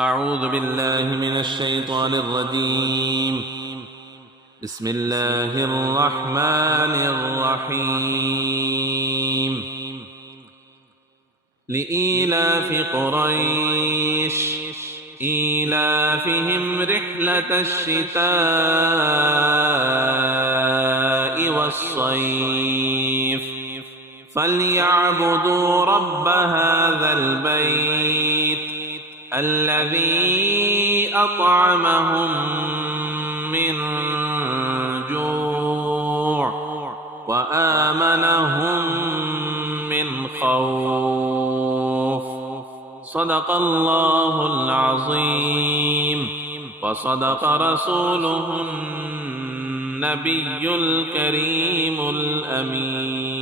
أعوذ بالله من الشيطان الرجيم. بسم الله الرحمن الرحيم. لإيلاف قريش إيلافهم رحلة الشتاء والصيف فليعبدوا رب هذا البيت الذي أطعمهم من جوع وآمنهم من خوف. صدق الله العظيم وصدق رسوله النبي الكريم الأمين.